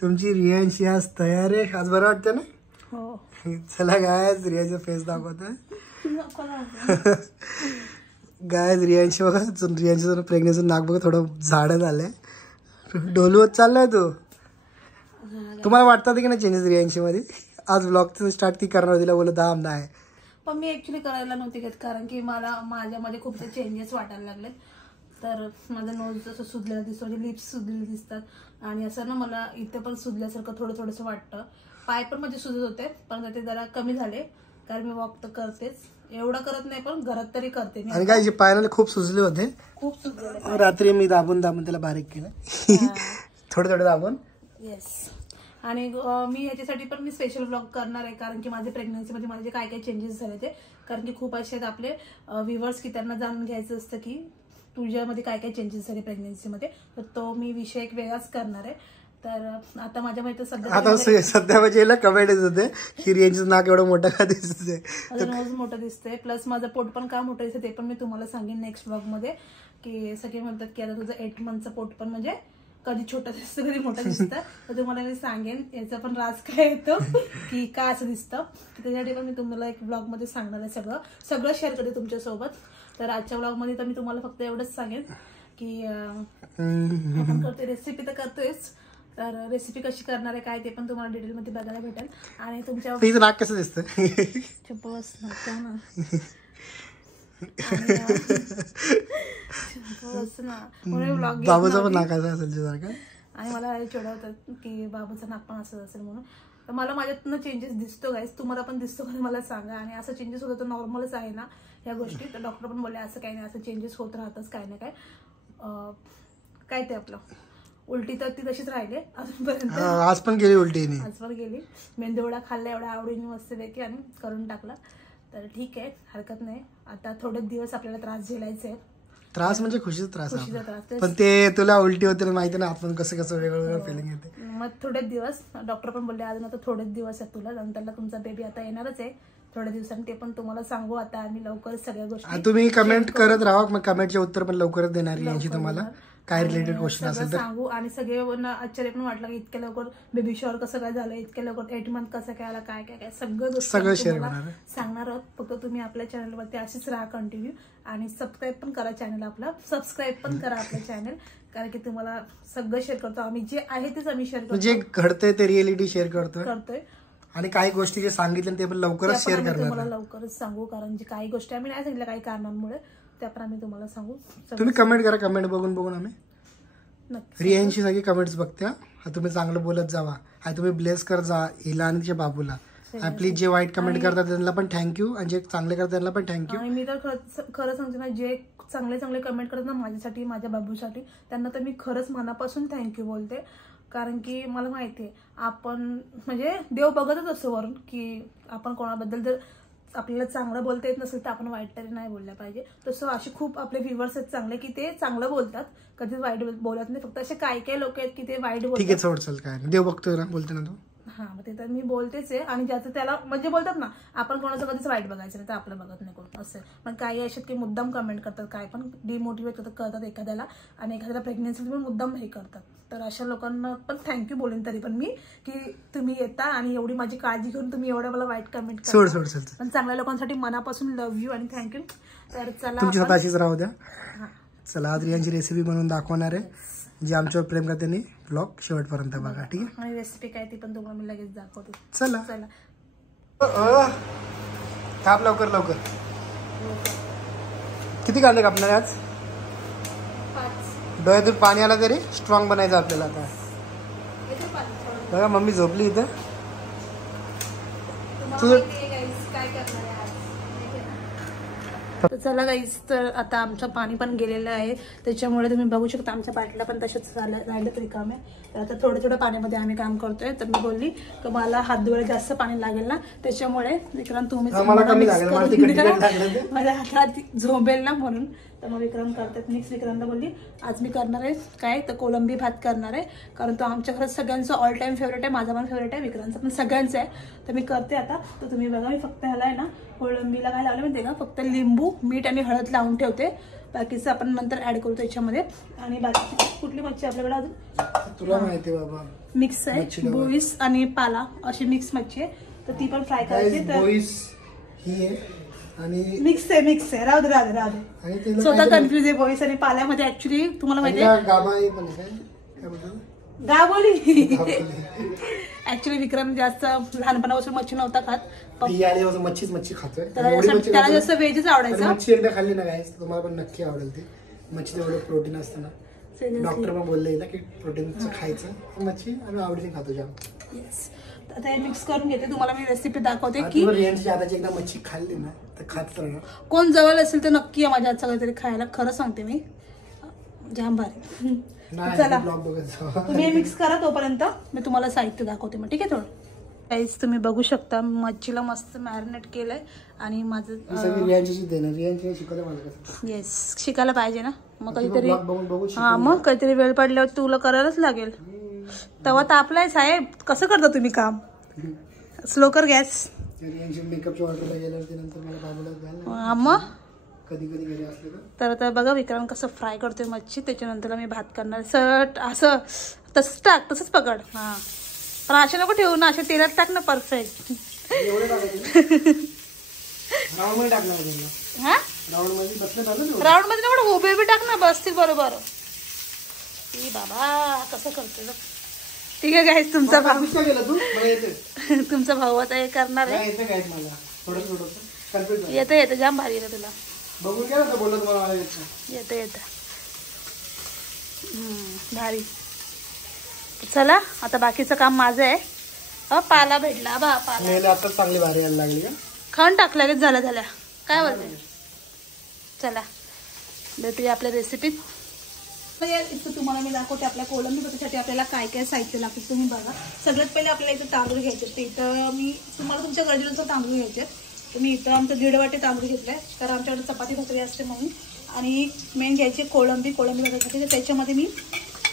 तुमची रियांशी आज तयार आहे. आज बरं वाटतं ना? हो. चला गायज रियांचा फेस दाखवतोय. गायज रियांशी बघा, रियांशी प्रेग्नेन्सी नाक बघा थोडं झाडं झालंय. डोलवत चाललाय तो. तुम्हाला वाटतात की नाही चेंजेस रियांशी मध्ये? आज ब्लॉग स्टार्ट ती करणार तिला बोलत दाम नाही, पण मी ऍक्च्युली करायला नव्हती घेत कारण की मला माझ्यामध्ये खूप चेंजेस वाटायला लागले. तर माझं नोज जसं सुजलेलं दिसतं, म्हणजे लिप्स सुजलेले दिसतात आणि असं ना मला इथे पण सुजल्यासारखं थोडंसं वाटतं. पाय पण माझे सुजत होते पण ते जरा कमी झाले कारण मी वॉक तर करतेच, एवढं करत नाही पण घरात तरी करते मी. आणि काय जे पायाला खूप सुजले होते, खूप सुजले. रात्री मी दाबून त्याला बारीक केलं थोडं दाबून. येस. आणि मी ह्याच्यासाठी पण मी स्पेशल ब्लॉग करणार आहे कारण की माझ्या प्रेग्नन्सीमध्ये माझे काय काय चेंजेस झाले ते, कारण की खूप असे आहेत आपले व्ह्युअर्स की त्यांना जाणून घ्यायचं असतं की तुझ्यामध्ये काय काय चेंजेस झाले प्रेग्नन्सीमध्ये. तर तो मी विषय एक वेगळाच करणार आहे. तर आता माझ्या माहिती सध्या म्हणजे कमेंट होते की रियांचं नाक एवढं मोठं का दिसतंय, माझं नोज मोठं दिसतंय, प्लस माझं पोट पण का मोठं दिसतं ते पण मी तुम्हाला सांगेन नेक्स्ट ब्लॉग मध्ये. की सगळे म्हणतात की आता तुझं 8 मंथचं पोट पण म्हणजे कधी छोटं दिसतं कधी मोठं दिसतं. तर तुम्हाला मी सांगेन याचा पण राज काय येतो की का असं दिसतं. त्यासाठी पण मी तुम्हाला एक ब्लॉग मध्ये सांगणार आहे, सगळं शेअर करते तुमच्यासोबत. तर आजच्या ब्लॉग मध्ये तर मी तुम्हाला फक्त एवढंच सांगेन की आपण करतोय रेसिपी तर करतोयच, तर रेसिपी कशी करणार आहे काय ते पण तुम्हाला डिटेल मध्ये बघायला भेटेल. आणि तुमच्या नाक कसं दिसतं बस ना बाबूचा पण नाक असं असेल आणि मला चिडवतात की बाबूचं नाक पण असं असेल म्हणून. तर मला माझ्यातनं चेंजेस दिसतो गाईस, तुम्हाला पण दिसतो का मला सांगा. आणि असं चेंजेस होतं तर नॉर्मलच आहे ना या गोष्टी. तर डॉक्टर पण बोलले असं काही नाही, असं चेंजेस होत राहतच काय ना काय ते आपलं उलटी तर ती तशीच राहिली अजूनपर्यंत. आज पण गेली उलटी, आज पण गेली. मेंदू एवढा खाल्ला एवढा आवडीने मस्तपैकी आणि करून टाकला. तर ठीक आहे, हरकत नाही. आता थोडे दिवस आपल्याला त्रास झेलायचे. त्रास म्हणजे खुशीचा त्रास, पण ते तुला उलटी होते माहिती ना, आपण कसं वेगळं फिलिंग येते. मग थोडेच दिवस डॉक्टर पण बोलले अजून आता थोडेच दिवस आहेत तुला, नंतरला तुमचा बेबी आता येणारच आहे थोड्या दिवसांनी. ते पण तुम्हाला सांगू आता आम्ही लवकरच सगळ्या गोष्टी. तुम्ही कमेंट करत राहा, मग कमेंटचे उत्तर पण लवकरच देणार यांची तुम्हाला काय रिलेटेड क्वेश्चन असेल तर सांगू. आणि सगळ्यांना आश्चर्य पण वाटलं की इतक्या लवकर बेबी शॉवर कसं काय झालं, इतक्या लवकर 8 मंथ कसं काय आला, काय काय काय सगळं शेअर करणार सांगणार आहोत. फक्त तुम्ही आपल्या चॅनलवरती अशीच राहा कंटिन्यू आणि सबस्क्राईब पण करा चॅनल आपला, सबस्क्राईब पण करा आपलं चॅनल, कारण की तुम्हाला सगळं शेअर करतो आम्ही, जे आहे तेच आम्ही शेअर करतो, जे घडतंय ते रिअलिटी शेअर करतोय. आणि काही गोष्टी जे सांगितल्या ते पण लवकरच शेअर करणार, तुम्हाला लवकरच सांगू. कारण जे काही गोष्टी आम्ही नाही सांगितल्या काही कारणांमुळे त्या पण आम्ही तुम्हाला सांगू. तुम्ही कमेंट करा, कमेंट बघून आम्ही रियांशी सगळी कमेंट्स बघत्या. तुम्ही चांगलं बोलत जावा, तुम्ही ब्लेस कर जा हिला आणि तिच्या बाबूला. प्लीज जे वाईट कमेंट करतात त्यांना पण थँक्यू आणि जे चांगले करतात त्यांना पण थँक्यू. आणि मी तर खरं सांगते ना, जे चांगले कमेंट करतात ना माझ्यासाठी माझ्या बाबूसाठी त्यांना तर मी खरंच मनापासून थँक्यू बोलते. कारण की मला माहितीये आपण म्हणजे देव बघतच असतो वरून की आपण कोणाबद्दल जर आपल्याला चांगलं बोलता येत नसेल तर आपण वाईट तरी नाही बोललं पाहिजे. तसं असे खूप आपले व्ह्युअर्स आहेत चांगले की ते चांगलं बोलतात, कधीच वाईट बोलत नाही. फक्त असे काही लोक आहेत की ते वाईट बोलतात. ठीक आहे, सोड चल, काय देव बघतोय ना, बोलते ना तू. हा, मग ते तर मी बोलतेच आहे. आणि ज्याचं त्याला म्हणजे बोलतात ना आपण कोणाचं कधीच वाईट बघायचं नाही तर आपलं बघत नाही कोण असं. पण काही असे की मुद्दाम कमेंट करतात, काय पण डिमोटिवेट करतात एखाद्याला आणि एखाद्याला प्रेग्नेन्सी पण मुद्दाम हे करतात. तर अशा लोकांना पण थँक्यू बोलेन तरी पण मी की तुम्ही येता आणि एवढी माझी काळजी घेऊन तुम्ही एवढ्या मला वाईट कमेंट करता. पण चांगल्या लोकांसाठी मनापासून लव्ह यू आणि थँक्यू. तर चला तुमची स्वतःशीच राहू द्या. चला आज रियांची रेसिपी बनवून दाखवणार आहे, जे आमच्यावर प्रेम करते त्यांनी ब्लॉग शेवटपर्यंत बघा. ठीक आहे, आणि रेसिपी काय ती पण तुम्हाला मी लगेच दाखवते. चला काप लवकर. किती कांदे कापणार आज? 5. डोळ्यातून पाणी आला तरी स्ट्रॉंग बनायचं आपल्याला. आता बघा मम्मी झोपली इथं. तुझं तर चला गाईस, तर आता आमचं पाणी पण गेलेलं आहे, त्याच्यामुळे तुम्ही बघू शकता आमच्या बाटल्या पण तशाच राहिलं रिकाम्या. तर आता थोडं थोडं पाण्यामध्ये आम्ही काम करतोय. तर मी बोलली की मला हात धुवायला जास्त पाणी लागेल ना, त्याच्यामुळे विक्रांत तुम्ही माझ्या हातात झोंबेल ना म्हणून. तर मग विक्रम करतात मिक्स. विक्रांतला बोलली आज मी करणार आहे काय, तर कोलंबी भात करणार आहे, कारण तो आमच्या घरात सगळ्यांचं ऑल टाइम फेवरेट आहे. माझा पण फेवरेट आहे, विक्रांतचा पण सगळ्यांचं आहे. तर मी करते आता. तर तुम्ही बघा, मी फक्त ह्याला आहे ना कोलंबीला काय लावलं माहिती आहे का, फक्त लिंबू मीठ आणि हळद लावून ठेवते. बाकीचं आपण नंतर ऍड करू त्याच्यामध्ये. आणि बाकी कुठली मच्छी आपल्याकडे अजून तुला माहिती बाबा मिक्स आहे, बोईस आणि पाला अशी मिक्स मच्छी आहे. तर ती पण फ्राय करायची. तर बोईस ही आहे आणि मिक्स आहे राहू दे. स्वतः कन्फ्युज आहे बोईस आणि पाल्यामध्ये. ऍक्च्युली तुम्हाला माहिती आहे गाबोली. ऍक्च्युली विक्रम जास्त लहानपणापासून मच्छी नव्हता खात, मच्छी खातोय. त्याला जास्त व्हेजच आवडायचं. मच्छी एकदा खाल्ली ना गाईस, तुम्हाला पण नक्की आवडेल. ती मच्छी एवढं प्रोटीन असतं ना, डॉक्टर पण बोलले की प्रोटीनचं खायचं. मच्छी आम्ही आवडीने खातो जाम. येस. आता हे मिक्स करून घेते, तुम्हाला मी रेसिपी दाखवते की एकदा मच्छी खाल्ली ना तर खात राहणार. कोण जवळ असेल तर नक्की या माझ्या हातचं काहीतरी खायला. खरं सांगते मी, जाम भारी. चला तुम्ही मिक्स करा, तोपर्यंत मी तुम्हाला साहित्य दाखवते मग, ठीक आहे. थोडं काहीच तुम्ही बघू शकता, मच्छीला मस्त मॅरिनेट केलंय. आणि माझं येस शिकायला पाहिजे ना, मग कधीतरी हा मग काहीतरी वेळ पडल्यावर तुला करायलाच लागेल. तवा तापलाय साहेब, कसं करता तुम्ही काम? स्लो कर गॅस. मग तर आता बघा विक्रांत कसं फ्राय करतोय मच्छी. त्याच्यानंतर मी भात करणार. सट असं तसंच टाक, तसंच पकड. हा पण अशा नको ठेवू ना, अशा तेलात टाक ना. परफेक्ट. राऊंड मध्ये नको, उभे उभे टाक ना, बसतील बरोबर. बाबा कसं करतोय. ठीक आहे गाईस, तुमचा भाऊ तुमचा भाऊ आता हे करणार आहे. येतं जाम भारी येतं तुला. येतं भारी. चला आता बाकीचं काम माझं आहे. पाला भेटला बा, पाला चांगली भारी यायला लागली. खण टाकल्या झाल्या काय बोलते. चला भेटूया आपल्या रेसिपीत. इथं तुम्हाला मी दाखवते आपल्या कोलंबी भातासाठी आपल्याला काय काय साहित्य लागतं. तुम्ही बघा, सगळ्यात पहिले आपल्याला इथं तांदूळ घ्यायचे. ते इथं मी तुम्हाला तुमच्या गरजेनुसार तांदूळ घ्यायचे. तर मी इथं आमचं 1.5 वाटी तांदूळ घेतलाय, कारण आमच्याकडे चपाती भाकरी असते म्हणून. आणि मेन घ्यायची कोलंबी भातासाठी. तर त्याच्यामध्ये मी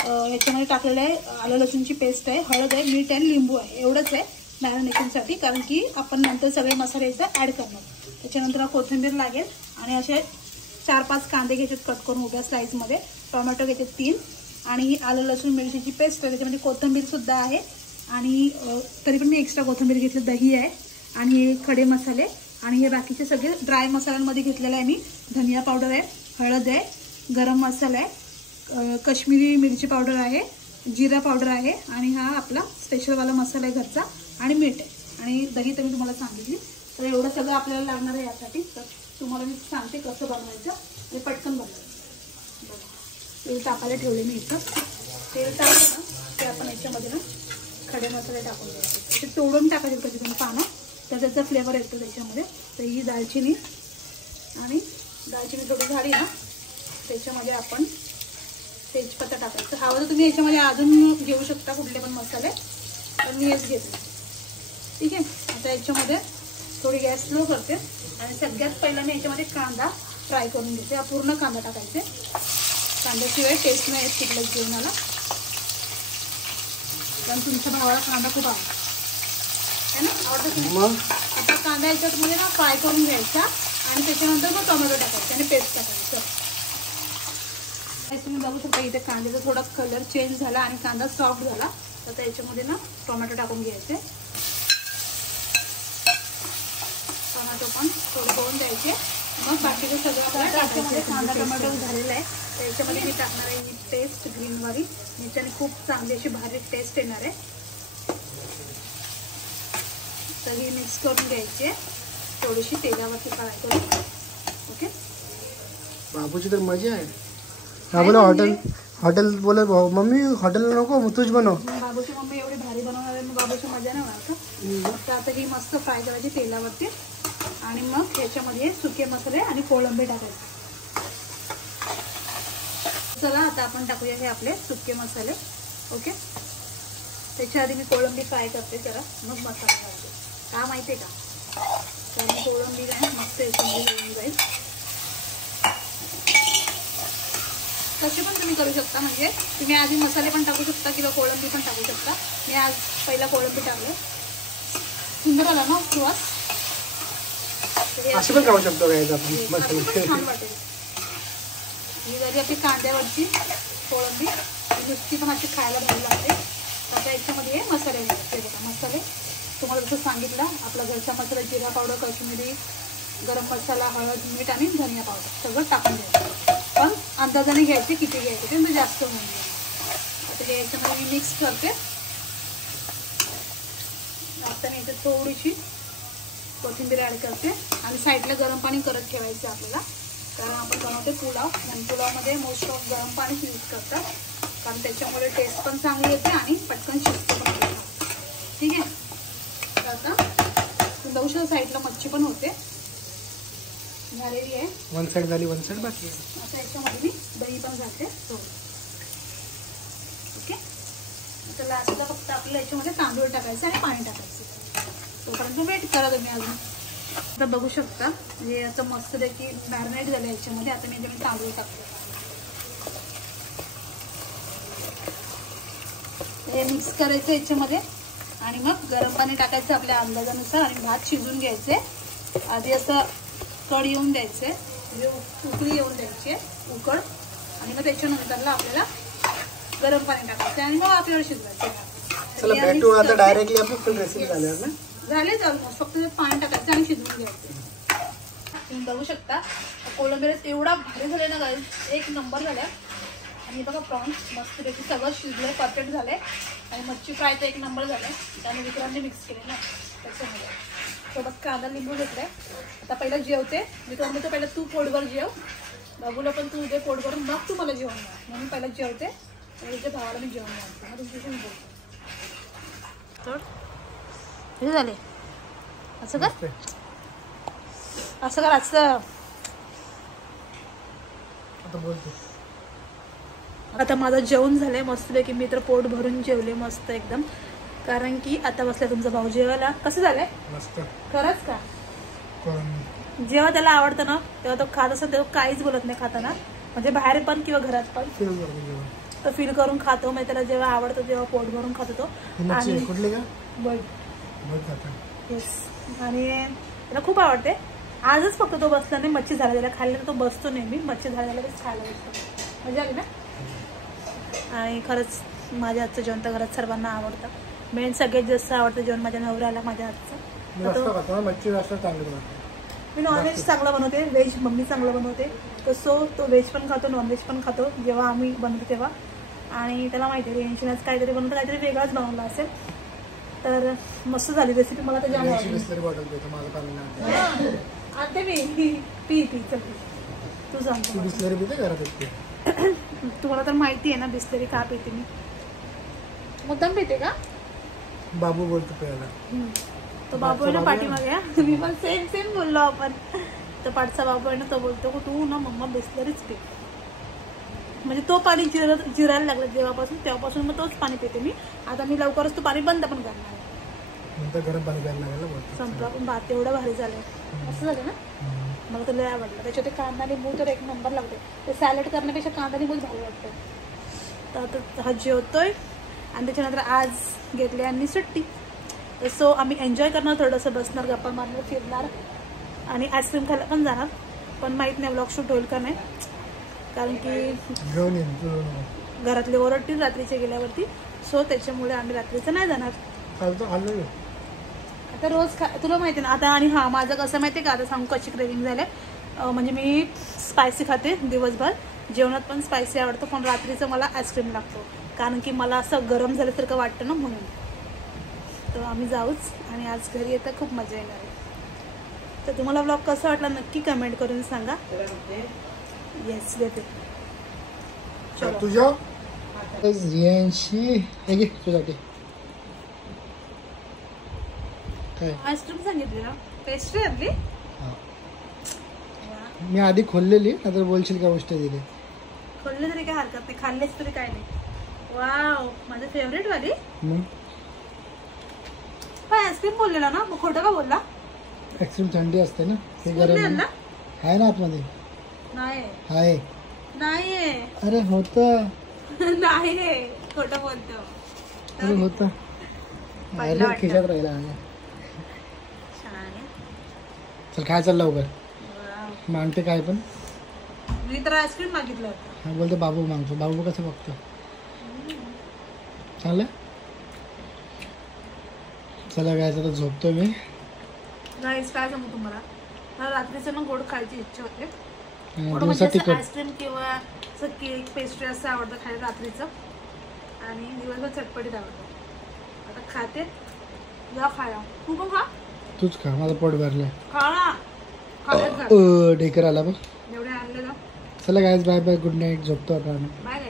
याच्यामध्ये टाकलेलं आहे आलं लसूणची पेस्ट आहे, हळद आहे, मीठ आणि लिंबू आहे. एवढंच आहे मॅरिनेशनसाठी, कारण की आपण नंतर सगळे मसाले इथं ॲड करणार. त्याच्यानंतर कोथिंबीर लागेल आणि असे 4-5 कांदे घ्यायचे कट करून उभ्या स्लाईजमध्ये. टोमॅटो घ्यायचे 3 आणि ही आलं लसूण मिरचीची पेस्ट आहे. त्याच्यामध्ये कोथिंबीरसुद्धा आहे आणि तरी पण मी एक्स्ट्रा कोथिंबीर घेतली. दही आहे आणि हे खडे मसाले आणि हे बाकीचे सगळे ड्राय मसाल्यांमध्ये घेतलेलं आहे मी. धनिया पावडर आहे, हळद आहे, गरम मसाला आहे, काश्मीरी मिरची पावडर आहे, जिरा पावडर आहे आणि हा आपला स्पेशलवाला मसाला आहे घरचा आणि मीठ आहे आणि दही तर मी तुम्हाला सांगितली. तर एवढं सगळं आपल्याला लागणार आहे यासाठी. तर तुम्हाला मी सांगते कसं बनवायचं. हे पटकन बनवायचं. तेल टाकायला ठेवले मी इथं. तेल टाकलं ना ते आपण याच्यामध्ये ना खडे मसाले टाकून द्यायचे. ते तोडून टाकायचे कधी तुम्ही पानं, तर त्याचा फ्लेवर येतो त्याच्यामध्ये. तर ही दालचिनी आणि दालचिनी थोडी झाली ना त्याच्यामध्ये आपण तेजपत्ता टाकायचं. हवं तर तुम्ही याच्यामध्ये अजून घेऊ शकता कुठले पण मसाले, पण मी हेच घेते. ठीक आहे. आता याच्यामध्ये थोडी गॅस स्लो करते आणि सगळ्यात पहिला मी याच्यामध्ये कांदा फ्राय करून घेते. हा पूर्ण कांदा टाकायचे. कांद्याशिवाय टेस्ट नाही येत कुठल्याच जेवणाला, कारण तुमच्या भावाला कांदा खूप आवडतो आहे ना, आवडतं. आता कांदा याच्यामध्ये ना फ्राय करून घ्यायचा आणि त्याच्यानंतर मग टोमॅटो टाकायचे आणि पेस्ट टाकायचं. तुम्ही बघू शकता इथे कांद्याचा थोडा कलर चेंज झाला आणि कांदा सॉफ्ट झाला. तर याच्यामध्ये ना टोमॅटो टाकून घ्यायचे. टोमॅटो पण थोडं होऊन द्यायचे. मग बाकीचं सगळं आपल्याला टाकायचं. कांदा टोमॅटो झालेला आहे. तर याच्यामध्ये मी टाकणार आहे ही पेस्ट ग्रीनवाली. याच्याने खूप चांगली अशी भारी टेस्ट येणार आहे. तर ही मिक्स करून घ्यायची थोडीशी तेलावरती फ्राय करून. ओके. बाबूची तर मजा आहे. हा बोला हॉटेल बोला मम्मी हॉटेल नको तुझ बनव. बाबूची मम्मी एवढी भारी बनवणार आहे, मग बाबूची मजा नाही होणार का. तर आता ही मस्त फ्राय करायची तेलावरती. आणि मग याच्यामध्ये सुके मसाले आणि कोळंबी टाकायचे. चला आता आपण टाकूया हे आपले सुके मसाले. ओके, त्याच्या आधी मी कोळंबी फ्राय करते जरा, मग मसाला घालते. का माहिती आहे का, कारण कोळंबी काय मस्त याच्यामध्ये होऊन जाईल. कशी पण तुम्ही करू शकता, म्हणजे तुम्ही आधी मसाले पण टाकू शकता किंवा कोळंबी पण टाकू शकता. मी आज पहिला कोळंबी टाकले. सुंदर आला ना सुवास. अशी पण खाऊ शकतो आपण छान वाटेल. ही झाली आपली कांद्यावरची कोळंबी. नुसती पण अशी खायला भारी लागते. आता याच्यामध्ये मसाले घालायचे. बघा मसाले तुम्हाला जसं सांगितलं, आपला घरचा मसाला, जिरा पावडर, काश्मीरी गरम मसाला, हळद, मीठ आणि धनिया पावडर सगळं टाकून द्यायचं. पण अंदाजाने घ्यायचे किती घ्यायचे, ते जास्त होऊन जाईल. आता याच्यामध्ये मी मिक्स करते. आता मी इथे थोडीशी कोथिंबीर ॲड करते आणि साईडला गरम पाणी करत ठेवायचं आपल्याला, कारण आपण बनवते पुलाव आणि पुलावमध्ये मोस्ट ऑफ गरम पाणीच यूज करतात, कारण त्याच्यामुळे टेस्ट पण चांगली येते आणि पटकन शिजते पण. ठीक आहे, तर आता दौशा साईडला मच्छी पण होते झालेली आहे. वन साइड झाली, वन साइड बाकी आहे. आता याच्यामध्ये मी दही पण घालते. ओके, आता लास्टला फक्त आपल्याला याच्यामध्ये तांदूळ टाकायचं आणि पाणी टाकायचं. तोपर्यंत वेट करा तुम्ही अजून. आता बघू शकता म्हणजे असं मस्तपैकी मॅरिनेट झालं याच्यामध्ये. आता मी याच्यामध्ये तांदूळ टाकते. हे मिक्स करायचं याच्यामध्ये आणि मग गरम पाणी टाकायचं आपल्या अंदाजानुसार आणि भात शिजून घ्यायचे. आधी असं कड येऊन द्यायचे, म्हणजे उकळी येऊन द्यायची उकळ, आणि मग त्याच्यानंतरला आपल्याला गरम पाणी टाकायचं आणि मग आपल्याला शिजवायचं. चला भेटू आता डायरेक्टली आपण फुल रेसिपी झाल्यावर ना. झालेच ऑलमोस्ट, फक्त पाणी टाकायचं आणि शिजवून घ्यायचं. तुम्ही बघू शकता कोळंबी एवढा भारी झाले ना गाईस, एक नंबर झालाय. आणि बघा प्रॉन्स मस्तपैकी सगळं शिजलंय, परफेक्ट झालंय. आणि मच्छी फ्राय तर एक नंबर झालाय, त्याने विक्रांतने मिक्स केले ना त्याच्यामध्ये. सोबत कांदा लिंबू घेतलाय. आता पहिला जेवते मी. तो म्हणतो पहिला तू पोटभर जेव, बाबूला पण तू दे पोटभर, मग तू मला जेवण घाल. म्हणून पहिला जेवते आणि तुझ्या भावाला मी जेवण घालते. मग तुमच्याशी मी बोलते. हे झाले असं कर, असं कर, असं. आता माझं जेवण झालंय मस्तपैकी. मी तर पोट भरून जेवले मस्त एकदम, कारण की आता बसला तुमचा भाऊ जेवायला. कसं झालंय मस्त खरंच का. जेव्हा त्याला आवडतं ना तेव्हा तो खात असतो, तेव्हा काहीच बोलत नाही खाताना, म्हणजे बाहेर पण किंवा घरात पण तो फील करून खातो. मग त्याला जेव्हा आवडतं तेव्हा पोट भरून खातो तो. आणि आणि त्याला खूप आवडते. आजच फक्त तो बसला नाही, मच्छी झाला त्याला खायला तो बसतो नेहमी. मच्छी झाल्याला खायला बसतो, मजा आली ना. आणि खरंच माझ्या हातचं जेवण तर घरात सर्वांना आवडतं. मेन सगळ्यात जास्त आवडतं जेवण माझ्या नवऱ्याला माझ्या हातचं. मी नॉनव्हेज चांगलं बनवते, व्हेज मम्मी चांगलं बनवते. तसं तो व्हेज पण खातो, नॉनव्हेज पण खातो जेव्हा आम्ही बनवतो तेव्हा. आणि त्याला माहिती आहे रेंशीनाच काहीतरी बनवतं, काहीतरी वेगळाच बनवला असेल. तर मस्त झाली रेसिपी, मला तर जाम आवडली. आता मी पी चल तू सांगतो. तुम्हाला तर माहिती आहे ना बिस्लरी का पिते मी. मुद्दाम पिते का बाबू बोलतो प्यायला. तो बाबू आहे ना पाठीमागे. मी पण सेम सेम बोललो आपण. तो पाठचा बाबू आहे ना, तो बोलतो तू ना मम्मा बिस्लरीच पी. म्हणजे तो पाणी जिरायला लागला जेव्हापासून, तेव्हापासून मग तोच पाणी पिते मी. आता मी लवकरच तो पाणी बंद पण करणार आहे. गरम पाणी प्यायला लागलं. संपला पण भात एवढं भारी झालंय. मस्त झालं ना, मला तर लय आवडलं. त्याच्यात ते कांदा लिंबू तर एक नंबर लागते. ते सॅलड करण्यापेक्षा कांदा लिंबूच भारी वाटतं. तर आता हा जेवतोय आणि त्याच्यानंतर आज घेतली आणि सुट्टी. सो आम्ही एन्जॉय करणार, थोडंसं बसणार, गप्पा मारणार, फिरणार आणि आईस्क्रीम खायला पण जाणार. पण माहीत नाही व्लॉग शूट होईल का नाही, कारण की घरातले ओरडतील रात्रीचे गेल्यावरती. सो त्याच्यामुळे आम्ही रात्रीचं नाही जाणार. आता रोज तुला माहिती ना आता. आणि हा माझं कसं माहिती आहे का, आता सांगू कशी क्रेविंग झाले. म्हणजे मी स्पायसी खाते दिवसभर, जेवणात पण स्पायसी आवडतं, पण रात्रीचं मला आईस्क्रीम लागतो, कारण की मला असं गरम झाल्यासारखं वाटतं ना, म्हणून. तर आम्ही जाऊच आणि आज घरी येतं खूप मजा येणार आहे. तर तुम्हाला व्लॉग कसा वाटला नक्की कमेंट करून सांगा. येस देते. तुझ्या तुझ्यासाठी आईस्क्रीम सांगितली ना, पेस्ट्री आणली. हा. मी आधी खोललेली नंतर बोलशील का गोष्ट दिली. खोलले तरी काय हरकत नाही, खाल्लेच तरी काय नाही. वाव, माझं फेवरेट वाली. मग आईस्क्रीम बोललेला ना, मग खोटं का बोलला? ऍक्च्युअली थंडी असते ना, हे बोलले गरम ना? आहे ना आतमध्ये. नाही आहे. नाही अरे होतं. नाही, खोटं बोलतो. अरे होतं. अरे वाटतं. खिशात राहिला. छान आहे. चल काय चाल लवकर. वाव. मागते काय पण. मी तर आईस्क्रीम मागितलं होतं. हा बोलते बाबू मागतो. बाबू कसं बघतो. चांगलं. चला काय आता झोपतो मी. गाईस काय सांगू तुम्हाला, मला रात्रीचं ना गोड खायची इच्छा होते. गोड दिवसा म्हणजे तिखट. आईस्क्रीम किंवा असं केक पेस्ट्री असं आवडतं खायला रात्रीचं, आणि दिवसभर चटपटीत आवडतं. आता खाते, जा खाया. तू पण खा. तूच खा, माझं पोट भरलंय. खा ना, खायला ढेकर आला बघ. एवढे आणले ना. चला guys bye bye, good night. झोपतो आता आम्ही. बाय.